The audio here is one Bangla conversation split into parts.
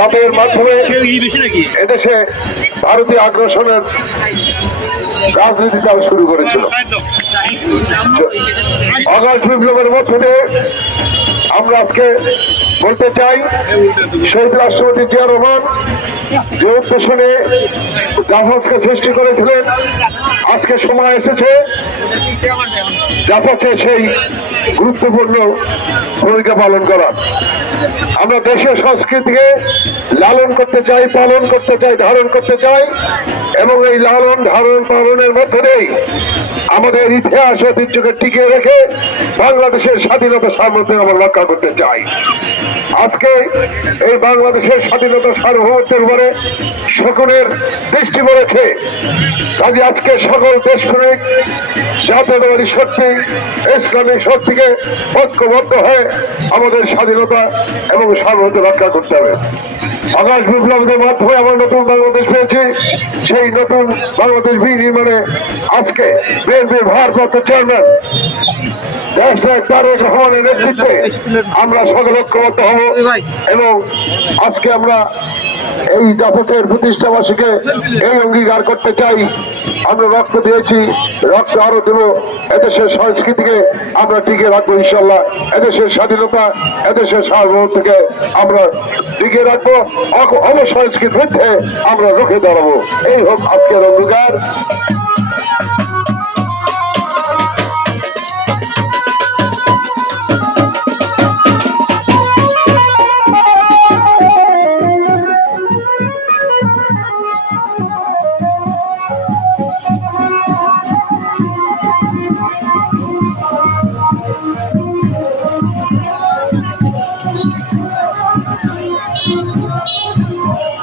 তাদের মাধ্যমে এদেশে ভারতীয় আগ্রাসনের রাজনীতি তারা শুরু করেছিল। অগাস্ট বিপ্লবের মধ্য আমরা আজকে বলতে চাই, শহীদ রাষ্ট্রপতি জিয়া রহমান যে উদ্দেশ্যে জাহাজকে সৃষ্টি করেছিলেন, আজকে সময় এসেছে। জাফাসে সেই গুরুত্বপূর্ণ ভূমিকা পালন করার। আমরা দেশের সংস্কৃতিকে লালন করতে চাই, পালন করতে চাই, ধারণ করতে চাই। এবং এই লালন ধারণ পালনের মধ্যে দিয়েই আমাদের ইতিহাস ঐতিহ্যকে টিকিয়ে রেখে বাংলাদেশের স্বাধীনতা সার্বভৌম আমরা রক্ষা করতে চাই। আজকে এই বাংলাদেশের স্বাধীনতা সার্বভৌমত্বের উপরে সকলের দৃষ্টি পড়েছে। কাজে আজকে সকল দেশ দেশপ্রেমিক, জাতীয়তাবাদী শক্তি ইসলামিক শক্তিকে ঐক্যবদ্ধ হয়ে আমাদের স্বাধীনতা এবং সার্বভৌমত্ব রক্ষা করতে হবে। আকাশ বিপ্লবদের মাধ্যমে আমরা নতুন বাংলাদেশ পেয়েছি। সেই নতুন বাংলাদেশ বিনির্মাণে আজকে বিএনপির ভারপ্রাপ্ত চেয়ারম্যান দেশনায়ক তারেক রহমানের নেতৃত্বে আমরা সকল ঐক্যবদ্ধ হব এবং আজকে আমরা এই জাফাসের প্রতিষ্ঠাবাসীকে এই অঙ্গীকার করতে চাই। আমরা রক্ত দিয়েছি রক্ত আরও দেব। এদেশের সংস্কৃতিকে আমরা টিকে রাখব ইনশাল্লাহ এদেশের স্বাধীনতা এদেশের সার্বভৌমত্বকে আমরা টিকে রাখব। অবসংস্কৃতির বিরুদ্ধে আমরা রুখে দাঁড়াবো। এই হোক আজকের অঙ্গীকার। Thank you.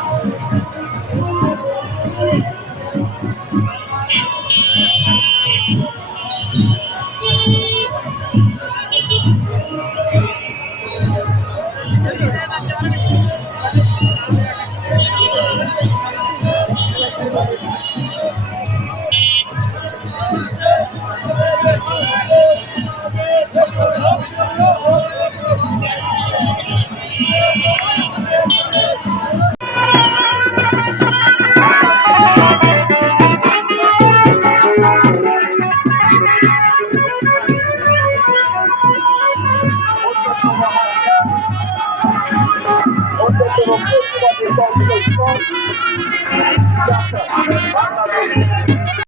এবং